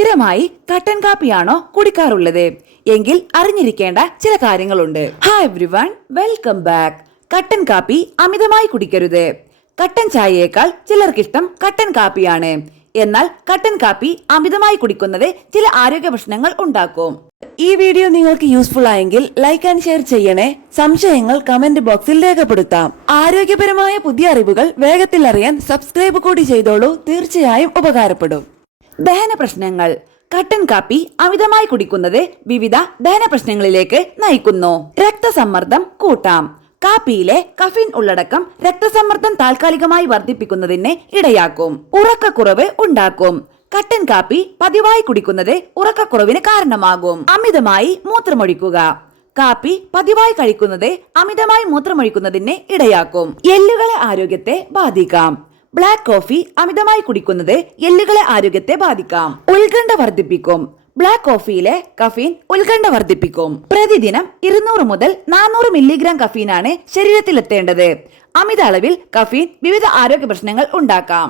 സ്ഥിരമായി കട്ടൻ കാപ്പിയാണോ കുടിക്കാറുള്ളത്? എങ്കിൽ അറിഞ്ഞിരിക്കേണ്ട ചില കാര്യങ്ങളുണ്ട്. Hi everyone, welcome back. കട്ടൻ കാപ്പി അമിതമായി കുടിക്കരുത്. കട്ടൻ ചായയേക്കാൾ ചിലർക്കിഷ്ടം കട്ടൻ കാപ്പിയാണ്. എന്നാൽ കട്ടൻ കാപ്പി അമിതമായി കുടിക്കുന്നത് ചില ആരോഗ്യ പ്രശ്നങ്ങൾ ഉണ്ടാക്കും. ഈ വീഡിയോ നിങ്ങൾക്ക് യൂസ്ഫുൾ ആയെങ്കിൽ ലൈക്ക് ആൻഡ് ഷെയർ ചെയ്യണേ. സംശയങ്ങൾ കമന്റ് ബോക്സിൽ രേഖപ്പെടുത്താം. ആരോഗ്യപരമായ പുതിയ അറിവുകൾ വേഗത്തിൽ അറിയാൻ സബ്സ്ക്രൈബ് കൂടി ചെയ്തോളൂ. തീർച്ചയായും ഉപകാരപ്പെടും. ദഹന പ്രശ്നങ്ങൾ. കട്ടൻ കാപ്പി അമിതമായി കുടിക്കുന്നത് വിവിധ ദഹന പ്രശ്നങ്ങളിലേക്ക് നയിക്കുന്നു. രക്തസമ്മർദ്ദം കൂട്ടാം. കാപ്പിയിലെ കഫീൻ ഉള്ളടക്കം രക്തസമ്മർദ്ദം താൽക്കാലികമായി വർദ്ധിപ്പിക്കുന്നതിന് ഇടയാക്കും. ഉറക്കക്കുറവ് ഉണ്ടാക്കും. കട്ടൻ കാപ്പി പതിവായി കുടിക്കുന്നത് ഉറക്കക്കുറവിന് കാരണമാകും. അമിതമായി മൂത്രമൊഴിക്കുക. കാപ്പി പതിവായി കഴിക്കുന്നത് അമിതമായി മൂത്രമൊഴിക്കുന്നതിന് ഇടയാക്കും. എല്ലുകളെ ആരോഗ്യത്തെ ബാധിക്കാം. ബ്ലാക്ക് കോഫി അമിതമായി കുടിക്കുന്നത് എല്ലുകളെ ആരോഗ്യത്തെ ബാധിക്കാം. ഉത്കണ്ഠ വർദ്ധിപ്പിക്കും. ബ്ലാക്ക് കോഫിയിലെ കഫീൻ ഉത്കണ്ഠ വർദ്ധിപ്പിക്കും. പ്രതിദിനം 200 മുതൽ 400 മില്ലിഗ്രാം കഫീനാണ് ശരീരത്തിലെത്തേണ്ടത്. അമിത അളവിൽ കഫീൻ വിവിധ ആരോഗ്യ പ്രശ്നങ്ങൾ ഉണ്ടാക്കാം.